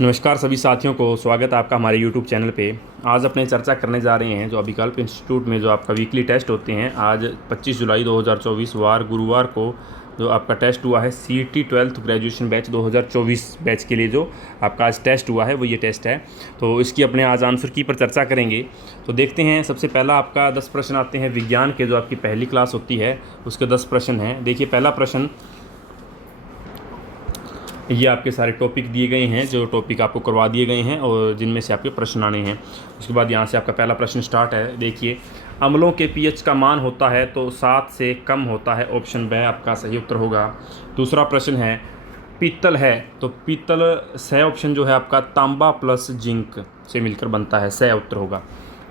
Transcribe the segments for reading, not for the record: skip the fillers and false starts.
नमस्कार सभी साथियों को, स्वागत है आपका हमारे YouTube चैनल पे। आज अपने चर्चा करने जा रहे हैं जो अभिकल्प इंस्टीट्यूट में जो आपका वीकली टेस्ट होते हैं। आज 25 जुलाई 2024 वार गुरुवार को जो आपका टेस्ट हुआ है CET 12th graduation batch 2024 batch के लिए जो आपका आज टेस्ट हुआ है वो ये टेस्ट है। तो इसकी अपने आज आंसर की पर चर्चा करेंगे। तो देखते हैं, सबसे पहला आपका 10 प्रश्न आते हैं विज्ञान के, जो आपकी पहली क्लास होती है उसके 10 प्रश्न हैं। देखिए पहला प्रश्न, ये आपके सारे टॉपिक दिए गए हैं, जो टॉपिक आपको करवा दिए गए हैं और जिनमें से आपके प्रश्न आने हैं। उसके बाद यहाँ से आपका पहला प्रश्न स्टार्ट है। देखिए, अम्लों के pH का मान होता है तो 7 से कम होता है, ऑप्शन ब आपका सही उत्तर होगा। दूसरा प्रश्न है, पीतल है तो पीतल स ऑप्शन जो है आपका तांबा प्लस जिंक से मिलकर बनता है, स उत्तर होगा।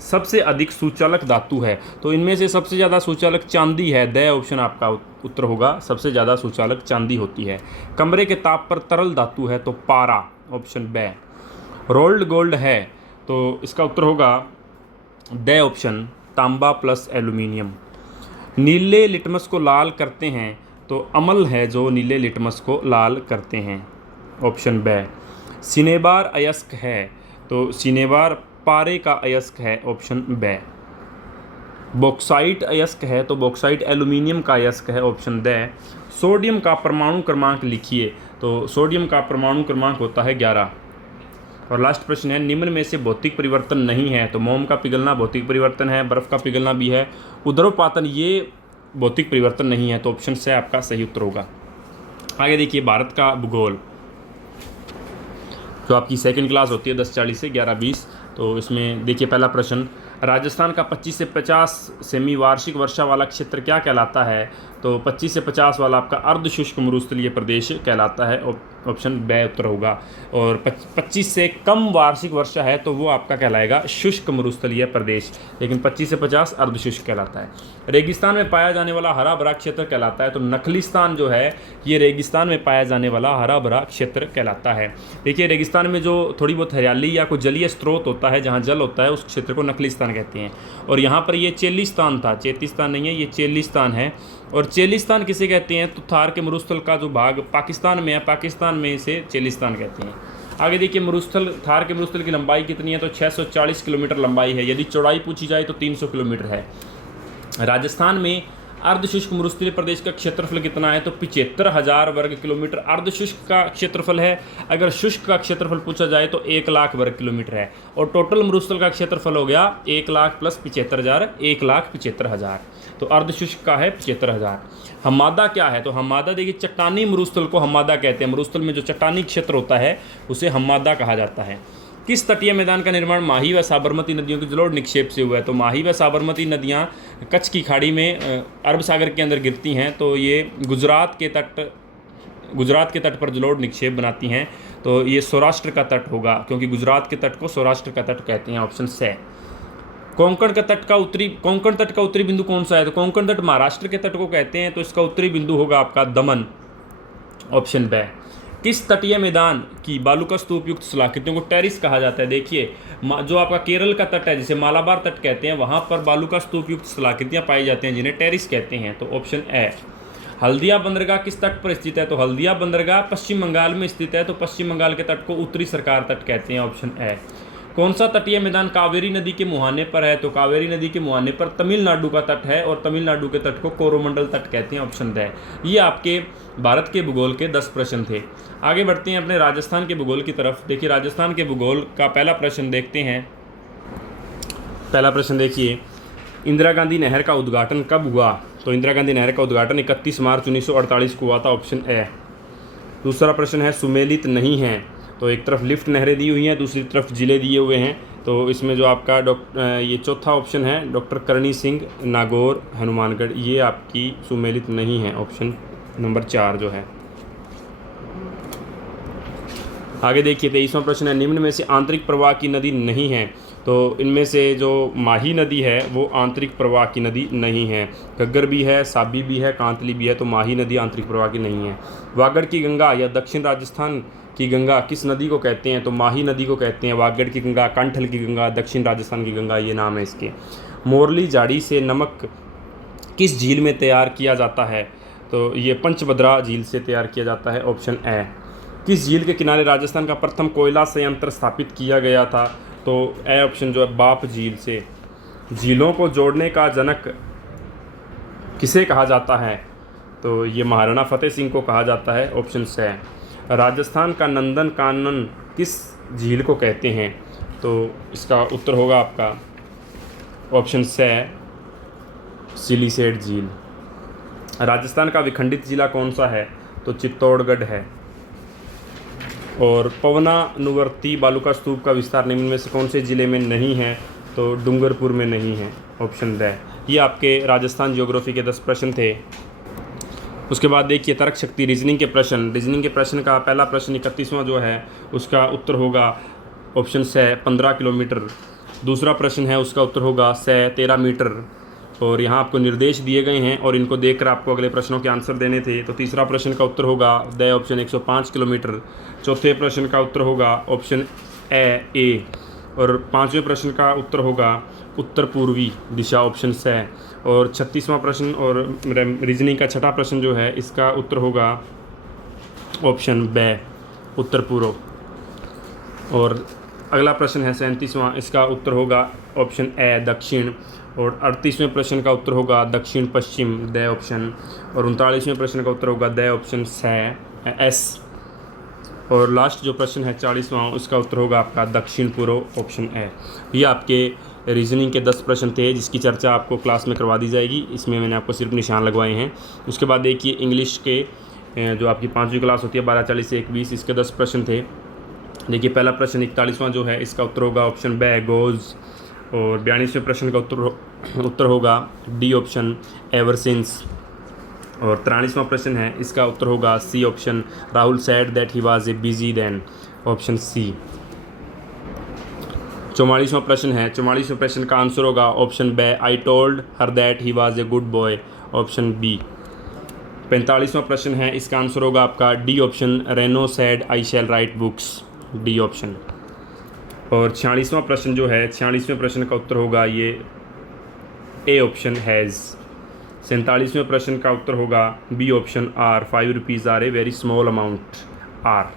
सबसे अधिक सुचालक धातु है तो इनमें से सबसे ज़्यादा सुचालक चांदी है, द ऑप्शन आपका उत्तर होगा। सबसे ज़्यादा सुचालक चांदी होती है। कमरे के ताप पर तरल धातु है तो पारा, ऑप्शन ब। रोल्ड गोल्ड है तो इसका उत्तर होगा द ऑप्शन, तांबा प्लस एल्यूमिनियम। नीले लिटमस को लाल करते हैं तो अमल है जो नीले लिटमस को लाल करते हैं, ऑप्शन ब। सिनेबार अयस्क है तो सिनेबार पारे का अयस्क है, ऑप्शन ब। बॉक्साइट अयस्क है तो बॉक्साइट एल्यूमिनियम का अयस्क है, ऑप्शन द। सोडियम का परमाणु क्रमांक लिखिए तो सोडियम का परमाणु क्रमांक होता है 11। और लास्ट प्रश्न है, निम्न में से भौतिक परिवर्तन नहीं है तो मोम का पिघलना भौतिक परिवर्तन है, बर्फ़ का पिघलना भी है, उदरोपातन ये भौतिक परिवर्तन नहीं है, तो ऑप्शन से आपका सही उत्तर होगा। आगे देखिए, भारत का भूगोल जो आपकी सेकंड क्लास होती है 10:40 से 11:20। तो इसमें देखिए पहला प्रश्न, राजस्थान का 25 से 50 सेमी वार्षिक वर्षा वाला क्षेत्र क्या कहलाता है? तो 25 से 50 वाला आपका अर्ध शुष्क मरुस्थलीय प्रदेश कहलाता है, ऑप्शन ब उत्तर होगा। और 25 से कम वार्षिक वर्षा है तो वो आपका कहलाएगा शुष्क मरुस्थलीय प्रदेश, लेकिन 25 से 50 अर्ध शुष्क कहलाता है। रेगिस्तान में पाया जाने वाला हरा भरा क्षेत्र कहलाता है तो नखलिस्तान जो है ये रेगिस्तान में पाया जाने वाला हरा भरा क्षेत्र कहलाता है। देखिए, रेगिस्तान में जो थोड़ी बहुत हरियाली या कोई जलीय स्रोत होता है, जहाँ जल होता है, उस क्षेत्र को नखलिस्तान कहते हैं। और यहाँ पर ये चेलिस्तान था, चेतिस्तान नहीं है, ये चेलिस्तान है। और चेलिस्तान किसे कहते हैं? तो थार के मरुस्थल का जो भाग पाकिस्तान में है, पाकिस्तान में इसे चेलिस्तान कहते हैं। आगे देखिए, मरुस्थल, थार के मरुस्थल की लंबाई कितनी है? तो 640 किलोमीटर लंबाई है। यदि चौड़ाई पूछी जाए तो 300 किलोमीटर है। राजस्थान में अर्धशुष्क मरुस्थलीय प्रदेश का क्षेत्रफल कितना है? तो 75,000 वर्ग किलोमीटर अर्धशुष्क का क्षेत्रफल है। अगर शुष्क का क्षेत्रफल पूछा जाए तो 1 लाख वर्ग किलोमीटर है। और टोटल मरुस्थल का क्षेत्रफल हो गया 1 लाख प्लस 75,000, 1,75,000। तो अर्धशुष्क का है 75,000। हम्मादा क्या है? तो हम्मादा देखिए, चट्टानी मरुस्थल को हम्मादा कहते हैं। मरुस्थल में जो चट्टानी क्षेत्र होता है उसे हम्मादा कहा जाता है। किस तटीय मैदान का निर्माण माही व साबरमती नदियों के जलोढ़ निक्षेप से हुआ है? तो माही व साबरमती नदियाँ कच्छ की खाड़ी में अरब सागर के अंदर गिरती हैं, तो ये गुजरात के तट पर जलोढ़ निक्षेप बनाती हैं। तो ये सौराष्ट्र का तट होगा, क्योंकि गुजरात के तट को सौराष्ट्र का तट कहते हैं, ऑप्शन से। कोंकण तट का उत्तरी बिंदु कौन सा है? तो कोंकण तट महाराष्ट्र के तट को कहते हैं, तो इसका उत्तरी बिंदु होगा आपका दमन, ऑप्शन ब। किस तटीय मैदान की बालू का स्तूप युक्त स्थलाकृतियों को टेरिस कहा जाता है? देखिए, जो आपका केरल का तट है, जिसे मालाबार तट कहते हैं, वहाँ पर बालू का स्तूप युक्त स्थलाकृतियाँ पाई जाती हैं, जिन्हें टेरिस कहते हैं, तो ऑप्शन ए। हल्दिया बंदरगाह किस तट पर स्थित है? तो हल्दिया बंदरगाह पश्चिम बंगाल में स्थित है, तो पश्चिम बंगाल के तट को उत्तरी सरकार तट कहते हैं, ऑप्शन ए। कौन सा तटीय मैदान कावेरी नदी के मुहाने पर है? तो कावेरी नदी के मुहाने पर तमिलनाडु का तट है, और तमिलनाडु के तट को कोरोमंडल तट कहते हैं, ऑप्शन द। ये आपके भारत के भूगोल के 10 प्रश्न थे। आगे बढ़ते हैं अपने राजस्थान के भूगोल की तरफ। देखिए, राजस्थान के भूगोल का पहला प्रश्न देखते हैं। पहला प्रश्न देखिए, इंदिरा गांधी नहर का उद्घाटन कब हुआ? तो इंदिरा गांधी नहर का उद्घाटन 31 मार्च 1948 को हुआ था, ऑप्शन ए। दूसरा प्रश्न है, सुमेलित नहीं है, तो एक तरफ लिफ्ट नहरें दी हुई हैं, दूसरी तरफ जिले दिए हुए हैं, तो इसमें जो आपका ये चौथा ऑप्शन है, डॉक्टर करणी सिंह, नागौर, हनुमानगढ़, ये आपकी सुमेलित नहीं है, ऑप्शन नंबर 4 जो है। आगे देखिए, 23वां प्रश्न है, निम्न में से आंतरिक प्रवाह की नदी नहीं है? तो इनमें से जो माही नदी है वो आंतरिक प्रवाह की नदी नहीं है। घग्गर भी है, साबी भी है, कांतली भी है, तो माही नदी आंतरिक प्रवाह की नहीं है। वागड़ की गंगा या दक्षिण राजस्थान की गंगा किस नदी को कहते हैं? तो माही नदी को कहते हैं। वागड़ की गंगा, कंठल की गंगा, दक्षिण राजस्थान की गंगा, ये नाम है इसके। मोरली झाड़ी से नमक किस झील में तैयार किया जाता है? तो ये पंचभद्रा झील से तैयार किया जाता है, ऑप्शन ए। किस झील के किनारे राजस्थान का प्रथम कोयला संयंत्र स्थापित किया गया था? तो ए ऑप्शन जो है बाप झील से। झीलों को जोड़ने का जनक किसे कहा जाता है? तो ये महाराणा फतेह सिंह को कहा जाता है, ऑप्शन से। राजस्थान का नंदन कानन किस झील को कहते हैं? तो इसका उत्तर होगा आपका ऑप्शन से सिलीसेट झील। राजस्थान का विखंडित जिला कौन सा है? तो चित्तौड़गढ़ है। और पवनानुवर्ती बालुका स्तूप का विस्तार निम्न में से कौन से ज़िले में नहीं है? तो डूंगरपुर में नहीं है, ऑप्शन द। ये आपके राजस्थान ज्योग्राफी के 10 प्रश्न थे। उसके बाद देखिए तर्क शक्ति रीजनिंग के प्रश्न। रीजनिंग के प्रश्न का पहला प्रश्न 31वां जो है उसका उत्तर होगा ऑप्शन से 15 किलोमीटर। दूसरा प्रश्न है उसका उत्तर होगा से 13 मीटर। और यहाँ आपको निर्देश दिए गए हैं और इनको देखकर आपको अगले प्रश्नों के आंसर देने थे। तो तीसरा प्रश्न का उत्तर होगा द ऑप्शन 105 किलोमीटर। चौथे प्रश्न का उत्तर होगा ऑप्शन ए। और पांचवें प्रश्न का उत्तर होगा उत्तर पूर्वी दिशा, ऑप्शन से। और 36वां प्रश्न और रीजनिंग का छठा प्रश्न जो है इसका उत्तर होगा ऑप्शन ब, उत्तर पूर्व। और अगला प्रश्न है 37वां, इसका उत्तर होगा ऑप्शन ए, दक्षिण। और 38वें प्रश्न का उत्तर होगा दक्षिण पश्चिम, द ऑप्शन। और 39वें प्रश्न का उत्तर होगा द ऑप्शन से, एस। और लास्ट जो प्रश्न है 40वां, उसका उत्तर होगा आपका दक्षिण पूर्व, ऑप्शन ए। ये आपके रीजनिंग के 10 प्रश्न थे जिसकी चर्चा आपको क्लास में करवा दी जाएगी। इसमें मैंने आपको सिर्फ निशान लगवाए हैं। उसके बाद देखिए इंग्लिश के जो आपकी 5वीं क्लास होती है 12:40 से 1:20, इसके 10 प्रश्न थे। देखिए पहला प्रश्न 41वां जो है इसका उत्तर होगा ऑप्शन ब, गोज। और 42वें प्रश्न का उत्तर होगा डी ऑप्शन, एवर सिंस। और 43वां प्रश्न है इसका उत्तर होगा C option, Rahul said that he was a busy then, option C. 44वां प्रश्न है, 44वें प्रश्न का आंसर होगा ऑप्शन ब, I told her that he was a good boy, option B. 45वां प्रश्न है इसका आंसर होगा आपका D option, Renu said I shall write books, D option. और 46वां प्रश्न जो है 46वें प्रश्न का उत्तर होगा ये ए ऑप्शन, हैज़। 47वें प्रश्न का उत्तर होगा B option, are. 5 rupees are a very small amount, are.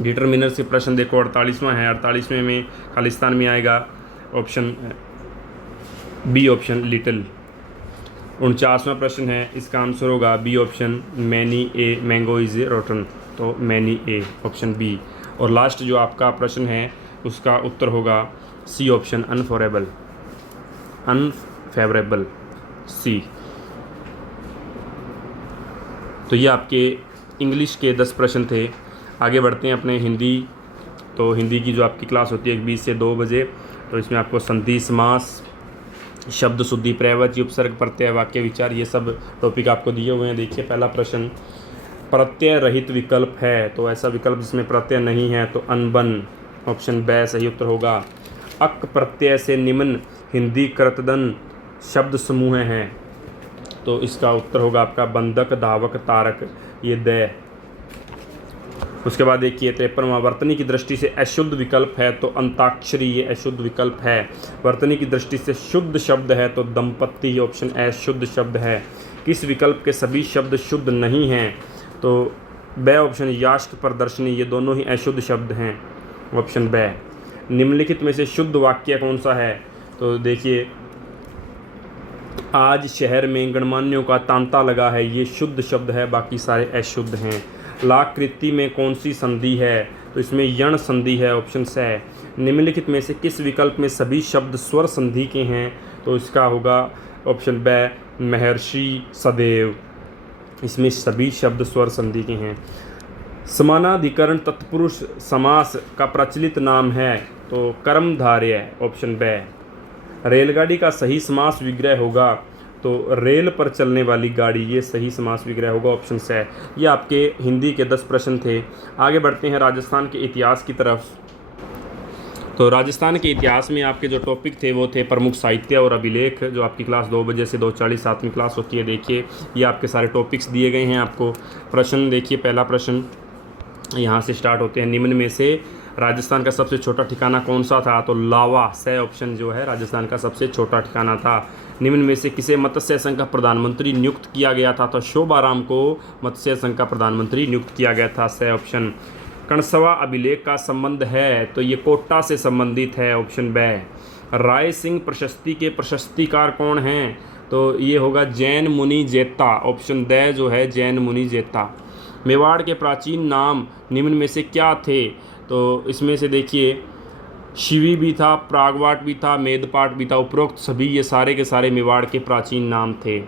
Determiner से प्रश्न देखो 48वां है। 48वें में खालिस्तान में आएगा ऑप्शन बी ऑप्शन, लिटिल। 49वां प्रश्न है इसका आंसर होगा B option, many a mango is a rotten, तो मैनी ए, ऑप्शन बी। और लास्ट जो आपका प्रश्न है उसका उत्तर होगा C option, unfavourable, unfavourable, C. तो ये आपके इंग्लिश के 10 प्रश्न थे। आगे बढ़ते हैं अपने हिंदी। तो हिंदी की जो आपकी क्लास होती है 20 से 2 बजे। तो इसमें आपको संधि, समास, शब्द शुद्धि, प्रत्यय, उपसर्ग, प्रत्यय, वाक्य विचार, ये सब टॉपिक आपको दिए हुए हैं। देखिए पहला प्रश्न, प्रत्यय रहित विकल्प है तो ऐसा विकल्प जिसमें प्रत्यय नहीं है तो अनबन, ऑप्शन ब सही उत्तर होगा। अक प्रत्यय से निम्न हिंदी कृतदन शब्द समूह हैं तो इसका उत्तर होगा आपका बंधक, धावक, तारक, ये द। उसके बाद देखिए 53वां, वर्तनी की दृष्टि से अशुद्ध विकल्प है तो अंताक्षरी, ये अशुद्ध विकल्प है। वर्तनी की दृष्टि से शुद्ध शब्द है तो दंपत्ति, ऑप्शन ए शुद्ध शब्द है। किस विकल्प के सभी शब्द शुद्ध नहीं हैं? तो ब ऑप्शन, यास्क, प्रदर्शनी, ये दोनों ही अशुद्ध शब्द हैं, ऑप्शन ब। निम्नलिखित में से शुद्ध वाक्य कौन सा है? तो देखिए आज शहर में गणमान्यों का तांता लगा है, ये शुद्ध शब्द है, बाकी सारे अशुद्ध हैं। लाकृति में कौन सी संधि है? तो इसमें यण संधि है, ऑप्शन से। निम्नलिखित में से किस विकल्प में सभी शब्द स्वर संधि के हैं? तो इसका होगा ऑप्शन ब, महर्षि, सदैव, इसमें सभी शब्द स्वर संधि के हैं। समानाधिकरण तत्पुरुष समास का प्रचलित नाम है तो कर्मधारय, ऑप्शन ब। रेलगाड़ी का सही समास विग्रह होगा तो रेल पर चलने वाली गाड़ी, ये सही समास विग्रह होगा, ऑप्शन से। ये आपके हिंदी के 10 प्रश्न थे। आगे बढ़ते हैं राजस्थान के इतिहास की तरफ। तो राजस्थान के इतिहास में आपके जो टॉपिक थे वो थे प्रमुख साहित्य और अभिलेख, जो आपकी क्लास 2 बजे से 2:40 7वीं क्लास होती है। देखिए ये आपके सारे टॉपिक्स दिए गए हैं आपको। प्रश्न देखिए, पहला प्रश्न यहाँ से स्टार्ट होते हैं, निम्न में से राजस्थान का सबसे छोटा ठिकाना कौन सा था? तो लावा, सही ऑप्शन जो है राजस्थान का सबसे छोटा ठिकाना था। निम्न में से किसे मत्स्य संघ का प्रधानमंत्री नियुक्त किया गया था? तो शोभाराम को मत्स्य संघ का प्रधानमंत्री नियुक्त किया गया था, सही ऑप्शन। कणसवा अभिलेख का संबंध है तो ये कोटा से संबंधित है, ऑप्शन बी। राय सिंह प्रशस्ति के प्रशस्तिकार कौन हैं? तो ये होगा जैन मुनि जेता, ऑप्शन ड जो है जैन मुनि जेता। मेवाड़ के प्राचीन नाम निम्न में से क्या थे? तो इसमें से देखिए शिवी भी था, प्रागवाट भी था, मेदपाट भी था। उपरोक्त सभी ये सारे के सारे मेवाड़ के प्राचीन नाम थे।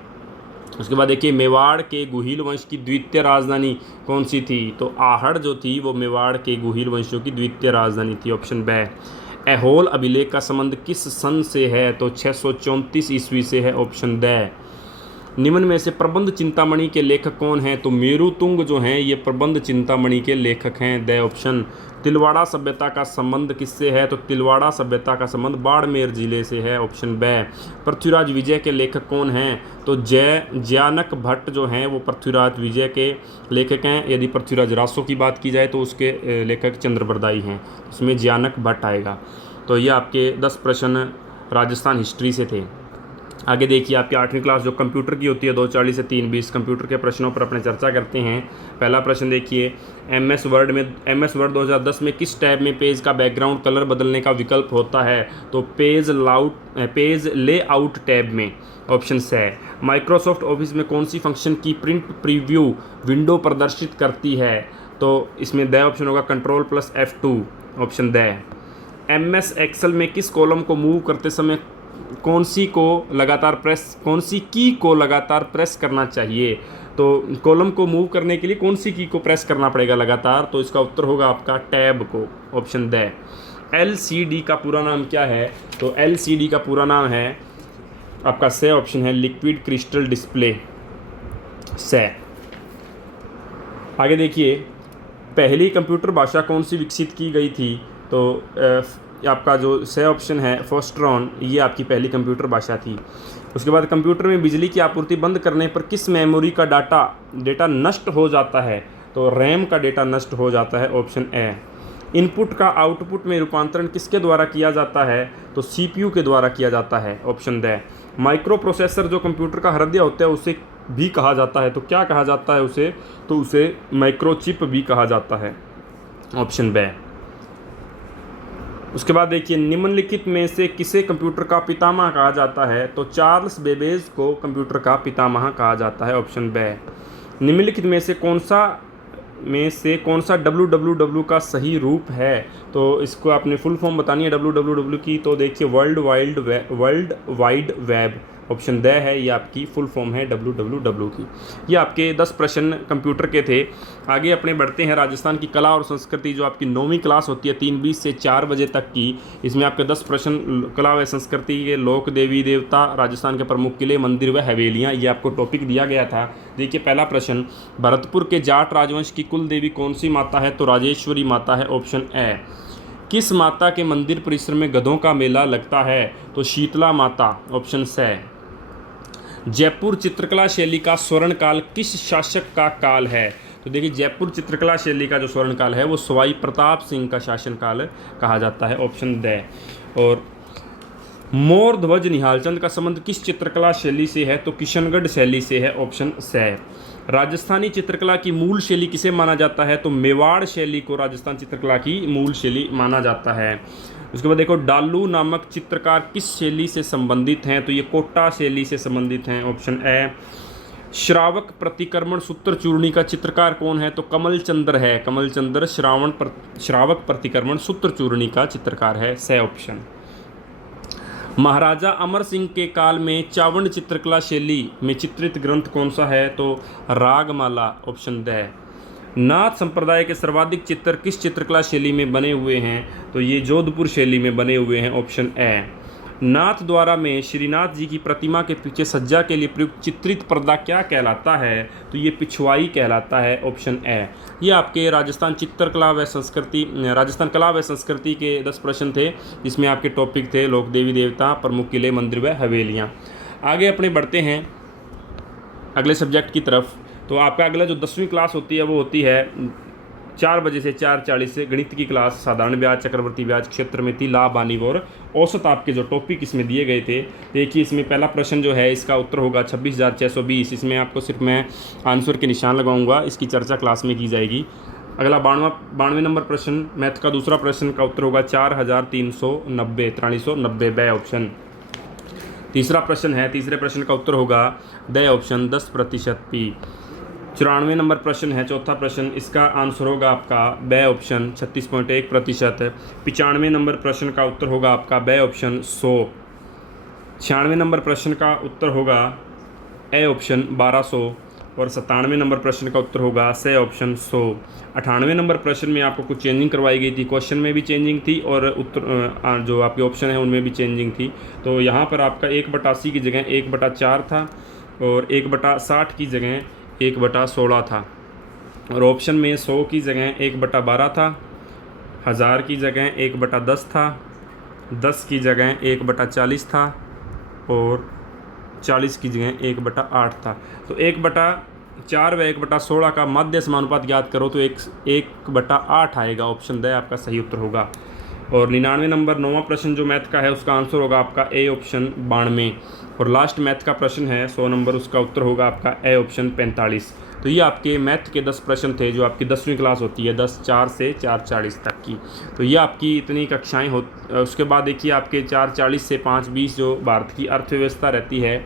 उसके बाद देखिए मेवाड़ के गुहिल वंश की द्वितीय राजधानी कौन सी थी? तो आहड़ जो थी वो मेवाड़ के गुहिल वंशों की द्वितीय राजधानी थी, ऑप्शन बी। ऐहोल अभिलेख का संबंध किस सन से है? तो 634 ईस्वी से है, ऑप्शन ड। निम्न में से प्रबंध चिंतामणि के लेखक कौन हैं? तो मेरुतुंग जो हैं ये प्रबंध चिंतामणि के लेखक हैं, द ऑप्शन। तिलवाड़ा सभ्यता का संबंध किससे है? तो तिलवाड़ा सभ्यता का संबंध बाड़मेर जिले से है, ऑप्शन ब। पृथ्वीराज विजय के लेखक कौन हैं? तो ज्यानक भट्ट जो हैं वो पृथ्वीराज विजय के लेखक हैं। यदि पृथ्वीराज रासो की बात की जाए तो उसके लेखक चंद्रबरदाई हैं, इसमें ज्यानक भट्ट आएगा। तो ये आपके 10 प्रश्न राजस्थान हिस्ट्री से थे। आगे देखिए आपकी 8वीं क्लास जो कंप्यूटर की होती है 240 से 320 कंप्यूटर के प्रश्नों पर अपने चर्चा करते हैं। पहला प्रश्न देखिए, एमएस वर्ड 2010 में किस टैब में पेज का बैकग्राउंड कलर बदलने का विकल्प होता है? तो पेज लेआउट टैब में, ऑप्शन सी है। माइक्रोसॉफ्ट ऑफिस में कौन सी फंक्शन की प्रिंट प्रीव्यू विंडो प्रदर्शित करती है? तो इसमें द ऑप्शन होगा Ctrl+F2, option the. MS Excel में किस कॉलम को मूव करते समय कौन सी की को लगातार प्रेस करना चाहिए? तो कॉलम को मूव करने के लिए कौन सी की को प्रेस करना पड़ेगा लगातार? तो इसका उत्तर होगा आपका टैब को, ऑप्शन द। एलसीडी का पूरा नाम क्या है? तो एलसीडी का पूरा नाम है आपका से ऑप्शन है लिक्विड क्रिस्टल डिस्प्ले, से। आगे देखिए पहली कंप्यूटर भाषा कौन सी विकसित की गई थी? तो आपका जो से ऑप्शन है फोस्ट्रॉन, ये आपकी पहली कंप्यूटर भाषा थी। उसके बाद कंप्यूटर में बिजली की आपूर्ति बंद करने पर किस मेमोरी का डेटा नष्ट हो जाता है? तो रैम का डेटा नष्ट हो जाता है, ऑप्शन ए। इनपुट का आउटपुट में रूपांतरण किसके द्वारा किया जाता है? तो सीपीयू के द्वारा किया जाता है, ऑप्शन द। माइक्रो प्रोसेसर जो कंप्यूटर का हृदय होता है उसे भी कहा जाता है, तो क्या कहा जाता है उसे? तो उसे माइक्रोचिप भी कहा जाता है, ऑप्शन ब। उसके बाद देखिए निम्नलिखित में से किसे कंप्यूटर का पितामह कहा जाता है? तो चार्ल्स बेबेज को कंप्यूटर का पितामह कहा जाता है, ऑप्शन ब। निम्नलिखित में से कौन सा www का सही रूप है? तो इसको आपने फुल फॉर्म बतानी है www की। तो देखिए world wide web, option the है, ये आपकी फुल फॉर्म है www की। ये आपके 10 प्रश्न कंप्यूटर के थे। आगे अपने बढ़ते हैं राजस्थान की कला और संस्कृति जो आपकी 9वीं क्लास होती है 3:20 से 4 बजे तक की। इसमें आपके 10 प्रश्न कला व संस्कृति के लोक देवी देवता, राजस्थान के प्रमुख किले, मंदिर व हवेलियाँ, ये आपको टॉपिक दिया गया था। देखिए पहला प्रश्न, भरतपुर के जाट राजवंश की कुल देवी कौन सी माता है? तो राजेश्वरी माता है, ऑप्शन ए। किस माता के मंदिर परिसर में गधों का मेला लगता है? तो शीतला माता, ऑप्शन सी। जयपुर चित्रकला शैली का स्वर्ण काल किस शासक का काल है? तो देखिए जयपुर चित्रकला शैली का जो स्वर्ण काल है वो सवाई प्रताप सिंह का शासनकाल कहा जाता है, ऑप्शन द। और मोर ध्वज निहालचंद का संबंध किस चित्रकला शैली से है? तो किशनगढ़ शैली से है, ऑप्शन स। राजस्थानी चित्रकला की मूल शैली किसे माना जाता है? तो मेवाड़ शैली को राजस्थान चित्रकला की मूल शैली माना जाता है। उसके बाद देखो डालू नामक चित्रकार किस शैली से संबंधित हैं? तो ये कोटा शैली से संबंधित हैं, ऑप्शन ए। श्रावक प्रतिक्रमण सूत्र चूर्णी का चित्रकार कौन है? तो कमल चंद्र है, कमल चंद्र श्रावक प्रतिक्रमण सूत्र चूर्णी का चित्रकार है, से ऑप्शन। महाराजा अमर सिंह के काल में चावंड चित्रकला शैली में चित्रित ग्रंथ कौन सा है? तो रागमाला, ऑप्शन द। नाथ संप्रदाय के सर्वाधिक चित्र किस चित्रकला शैली में बने हुए हैं? तो ये जोधपुर शैली में बने हुए हैं, ऑप्शन ए। नाथ द्वारा में श्रीनाथ जी की प्रतिमा के पीछे सज्जा के लिए प्रयुक्त चित्रित पर्दा क्या कहलाता है? तो ये पिछवाई कहलाता है, ऑप्शन ए। ये आपके राजस्थान कला व संस्कृति के 10 प्रश्न थे, जिसमें आपके टॉपिक थे लोक देवी देवता, प्रमुख किले, मंदिर व हवेलियाँ। आगे अपने बढ़ते हैं अगले सब्जेक्ट की तरफ। तो आपका अगला जो 10वीं क्लास होती है वो होती है 4 बजे से 4:40 से गणित की क्लास, साधारण ब्याज, चक्रवर्ती ब्याज, क्षेत्र में थी, लाभ हानि और औसत आपके जो टॉपिक इसमें दिए गए थे। देखिए इसमें पहला प्रश्न जो है इसका उत्तर होगा 26,620। इसमें आपको सिर्फ मैं आंसर के निशान लगाऊंगा, इसकी चर्चा क्लास में की जाएगी। अगला 92 नंबर प्रश्न मैथ का दूसरा प्रश्न का उत्तर होगा 4,390, 4390 ब ऑप्शन। तीसरा प्रश्न है, तीसरे प्रश्न का उत्तर होगा द ऑप्शन 10% पी। 94 नंबर प्रश्न है, चौथा प्रश्न, इसका आंसर होगा आपका ब ऑप्शन 36.1%। 95 नंबर प्रश्न का उत्तर होगा आपका ब ऑप्शन 100। 96 नंबर प्रश्न का उत्तर होगा ए ऑप्शन 1200 और 97 नंबर प्रश्न का उत्तर होगा से ऑप्शन 100। 98 नंबर प्रश्न में आपको कुछ चेंजिंग करवाई गई थी, क्वेश्चन में भी चेंजिंग थी और उत्तर जो आपके ऑप्शन है उनमें भी चेंजिंग थी। तो यहाँ पर आपका 1/80 की जगह 1/4 था और 1/60 की जगह 1/16 था और ऑप्शन में 100 की जगह 1/12 था, 1000 की जगह 1/10 था, 10 की जगह 1/40 था और 40 की जगह 1/8 था। तो 1/4 व 1/16 का मध्य समानुपात ज्ञात करो तो 1/8 आएगा, ऑप्शन द आपका सही उत्तर होगा। और 99 नंबर 9वां प्रश्न जो मैथ का है उसका आंसर होगा आपका ए ऑप्शन 92। और लास्ट मैथ का प्रश्न है 100 नंबर, उसका उत्तर होगा आपका ए ऑप्शन 45। तो ये आपके मैथ के 10 प्रश्न थे जो आपकी 10वीं क्लास होती है 10/4 से 4:40 तक की। तो ये आपकी इतनी कक्षाएं हो। उसके बाद देखिए आपके 4:40 से 5:20 जो भारत की अर्थव्यवस्था रहती है,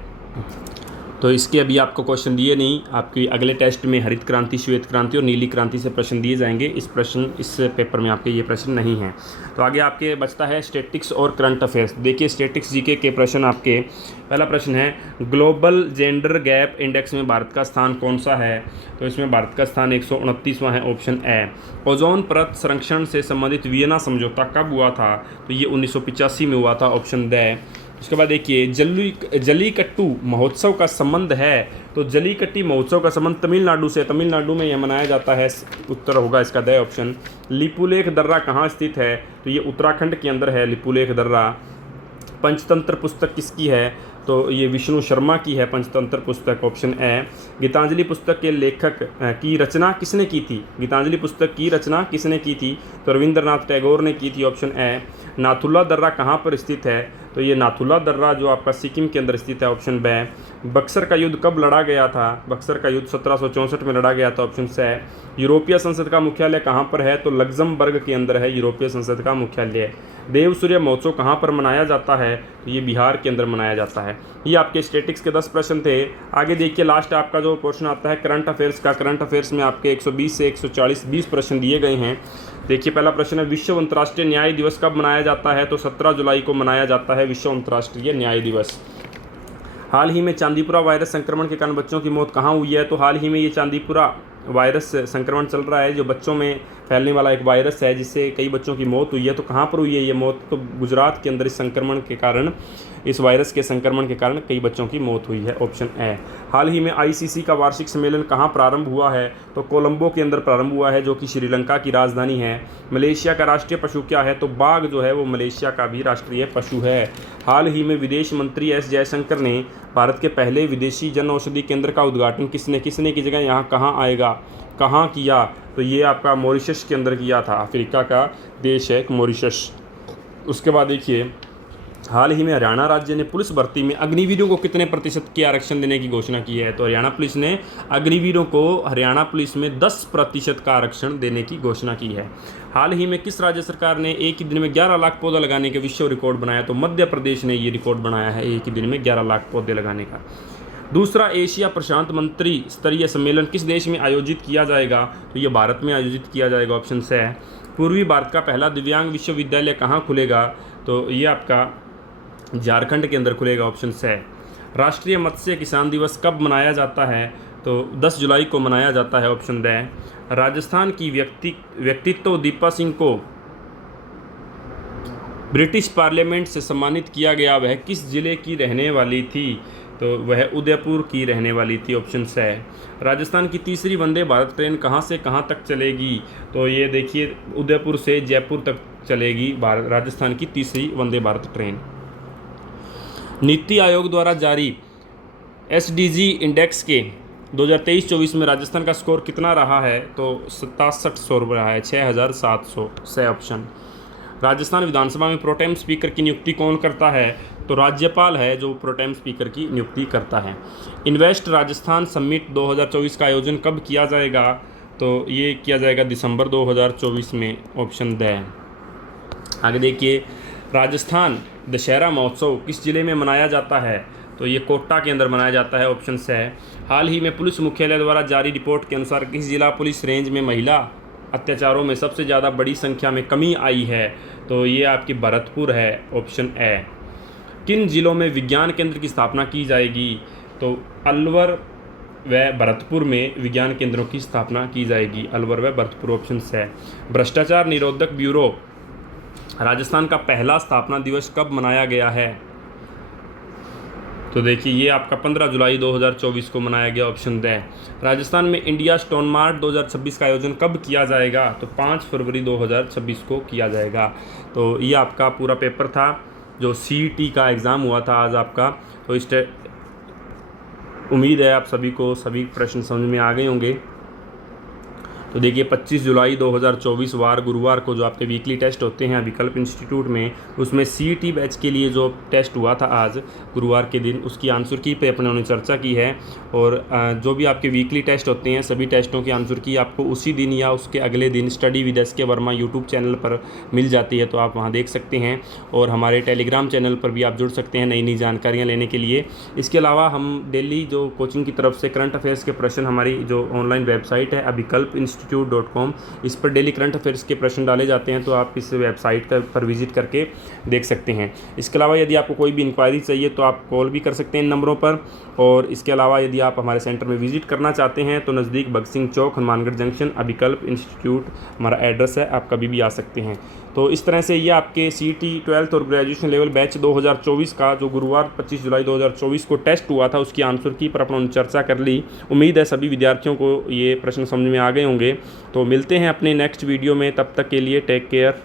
तो इसके अभी आपको क्वेश्चन दिए नहीं। आपकी अगले टेस्ट में हरित क्रांति, श्वेत क्रांति और नीली क्रांति से प्रश्न दिए जाएंगे। इस पेपर में आपके ये प्रश्न नहीं हैं। तो आगे आपके बचता है स्टैटिक्स और करंट अफेयर्स। देखिए स्टैटिक्स जीके के प्रश्न आपके, पहला प्रश्न है ग्लोबल जेंडर गैप इंडेक्स में भारत का स्थान कौन सा है? तो इसमें भारत का स्थान 129वां है, ऑप्शन ए। ओजोन परत संरक्षण से संबंधित वियना समझौता कब हुआ था? तो ये 1985 में हुआ था, ऑप्शन द। उसके बाद देखिए जल्लीकट्टू महोत्सव का संबंध है, तो जल्लीकट्टी महोत्सव का संबंध तमिलनाडु से, तमिलनाडु में यह मनाया जाता है, उत्तर होगा इसका द ऑप्शन। लिपुलेख दर्रा कहाँ स्थित है? तो ये उत्तराखंड के अंदर है लिपुलेख दर्रा। पंचतंत्र पुस्तक किसकी है? तो ये विष्णु शर्मा की है पंचतंत्र पुस्तक, ऑप्शन ए। गीतांजलि पुस्तक के लेखक की रचना किसने की थी? गीतांजलि पुस्तक की रचना किसने की थी? तो रविंद्रनाथ टैगोर ने की थी, ऑप्शन ए। नाथुला दर्रा कहाँ पर स्थित है? तो ये नाथुला दर्रा जो आपका सिक्किम के अंदर स्थित है, ऑप्शन ब। बक्सर का युद्ध कब लड़ा गया था? बक्सर का युद्ध 1764 में लड़ा गया था, ऑप्शन स। यूरोपीय संसद का मुख्यालय कहाँ पर है? तो लग्जमबर्ग के अंदर है यूरोपीय संसद का मुख्यालय। देव सूर्य महोत्सव कहाँ पर मनाया जाता है? तो ये बिहार के अंदर मनाया जाता है। ये आपके स्टैटिक्स के 10 प्रश्न थे। आगे देखिए लास्ट आपका जो क्वेश्चन आता है करंट अफेयर्स का। करंट अफेयर्स में आपके 120 से 140 20 प्रश्न दिए गए हैं। देखिए पहला प्रश्न है विश्व अंतर्राष्ट्रीय न्याय दिवस कब मनाया जाता है? तो 17 जुलाई को मनाया जाता है विश्व अंतर्राष्ट्रीय न्याय दिवस। हाल ही में चांदीपुरा वायरस संक्रमण के कारण बच्चों की मौत कहाँ हुई है? तो हाल ही में ये चांदीपुरा वायरस संक्रमण चल रहा है, जो बच्चों में फैलने वाला एक वायरस है जिससे कई बच्चों की मौत हुई है। तो कहाँ पर हुई है ये मौत? तो गुजरात के अंदर इस संक्रमण के कारण, इस वायरस के संक्रमण के कारण कई बच्चों की मौत हुई है, ऑप्शन ए। हाल ही में आईसीसी का वार्षिक सम्मेलन कहाँ प्रारंभ हुआ है? तो कोलंबो के अंदर प्रारंभ हुआ है, जो कि श्रीलंका की राजधानी है। मलेशिया का राष्ट्रीय पशु क्या है? तो बाघ जो है वो मलेशिया का भी राष्ट्रीय पशु है। हाल ही में विदेश मंत्री एस जयशंकर ने भारत के पहले विदेशी जन औषधि केंद्र का उद्घाटन किसने की जगह यहाँ कहाँ आएगा, कहाँ किया? तो ये आपका मॉरिशस के अंदर किया था, अफ्रीका का देश है मॉरिशस। उसके बाद देखिए हाल ही में हरियाणा राज्य ने पुलिस भर्ती में अग्निवीरों को कितने प्रतिशत की आरक्षण देने की घोषणा की है? तो हरियाणा पुलिस ने अग्निवीरों को हरियाणा पुलिस में 10% का आरक्षण देने की घोषणा की है। हाल ही में किस राज्य सरकार ने एक ही दिन में 11 लाख पौधा लगाने के विश्व रिकॉर्ड बनाया? तो मध्य प्रदेश ने ये रिकॉर्ड बनाया है, एक ही दिन में 11 लाख पौधे लगाने का। दूसरा एशिया प्रशांत मंत्री स्तरीय सम्मेलन किस देश में आयोजित किया जाएगा? तो ये भारत में आयोजित किया जाएगा, ऑप्शन से है। पूर्वी भारत का पहला दिव्यांग विश्वविद्यालय कहाँ खुलेगा? तो ये आपका झारखंड के अंदर खुलेगा, ऑप्शन से है। राष्ट्रीय मत्स्य किसान दिवस कब मनाया जाता है? तो 10 जुलाई को मनाया जाता है, ऑप्शन द। राजस्थान की व्यक्तित्व दीपा सिंह को ब्रिटिश पार्लियामेंट से सम्मानित किया गया, वह किस जिले की रहने वाली थी? तो वह उदयपुर की रहने वाली थी, ऑप्शन से है। राजस्थान की तीसरी वंदे भारत ट्रेन कहाँ से कहाँ तक चलेगी? तो ये देखिए उदयपुर से जयपुर तक चलेगी राजस्थान की तीसरी वंदे भारत ट्रेन। नीति आयोग द्वारा जारी एसडीजी इंडेक्स के 2023-24 में राजस्थान का स्कोर कितना रहा है, तो 6700 रहा है, 6700 से ऑप्शन। राजस्थान विधानसभा में प्रोटेम स्पीकर की नियुक्ति कौन करता है, तो राज्यपाल है जो प्रोटेम स्पीकर की नियुक्ति करता है। इन्वेस्ट राजस्थान समिट 2024 का आयोजन कब किया जाएगा, तो ये किया जाएगा दिसंबर 2024 में, ऑप्शन द है। आगे देखिए, राजस्थान दशहरा महोत्सव किस जिले में मनाया जाता है, तो ये कोटा के अंदर मनाया जाता है, ऑप्शन से है। हाल ही में पुलिस मुख्यालय द्वारा जारी रिपोर्ट के अनुसार किस जिला पुलिस रेंज में महिला अत्याचारों में सबसे ज़्यादा बड़ी संख्या में कमी आई है, तो ये आपकी भरतपुर है, ऑप्शन ए। किन जिलों में विज्ञान केंद्र की स्थापना की जाएगी, तो अलवर व भरतपुर में विज्ञान केंद्रों की स्थापना की जाएगी, अलवर व भरतपुर, ऑप्शन से है। भ्रष्टाचार निरोधक ब्यूरो राजस्थान का पहला स्थापना दिवस कब मनाया गया है, तो देखिए ये आपका 15 जुलाई 2024 को मनाया गया, ऑप्शन द। राजस्थान में इंडिया स्टोन मार्ट 2026 का आयोजन कब किया जाएगा, तो 5 फरवरी 2026 को किया जाएगा। तो ये आपका पूरा पेपर था जो CET का एग्ज़ाम हुआ था आज आपका। तो इस उम्मीद है आप सभी को सभी प्रश्न समझ में आ गए होंगे। तो देखिए 25 जुलाई 2024 वार गुरुवार को जो आपके वीकली टेस्ट होते हैं विकल्प इंस्टीट्यूट में, उसमें CET बैच के लिए जो टेस्ट हुआ था आज गुरुवार के दिन, उसकी आंसर की पे अपने चर्चा की है। और जो भी आपके वीकली टेस्ट होते हैं सभी टेस्टों की आंसर की आपको उसी दिन या उसके अगले दिन study with SK Verma YouTube channel पर मिल जाती है, तो आप वहाँ देख सकते हैं। और हमारे टेलीग्राम चैनल पर भी आप जुड़ सकते हैं नई नई जानकारियाँ लेने के लिए। इसके अलावा हम डेली जो कोचिंग की तरफ से करंट अफेयर्स के प्रश्न, हमारी जो ऑनलाइन वेबसाइट है अभिकल्प institute.com, इस पर डेली करंट अफेयर्स के प्रश्न डाले जाते हैं, तो आप इस वेबसाइट पर विजिट करके देख सकते हैं। इसके अलावा यदि आपको कोई भी इंक्वायरी चाहिए तो आप कॉल भी कर सकते हैं इन नंबरों पर। और इसके अलावा यदि आप हमारे सेंटर में विजिट करना चाहते हैं तो नज़दीक भगत सिंह चौक, हनुमानगढ़ जंक्शन, अभिकल्प इंस्टीट्यूट हमारा एड्रेस है, आप कभी भी आ सकते हैं। तो इस तरह से ये आपके CET 12th और ग्रेजुएशन लेवल बैच 2024 का जो गुरुवार 25 जुलाई 2024 को टेस्ट हुआ था उसकी आंसर की पर अपना चर्चा कर ली। उम्मीद है सभी विद्यार्थियों को ये प्रश्न समझ में आ गए होंगे। तो मिलते हैं अपने नेक्स्ट वीडियो में, तब तक के लिए टेक केयर।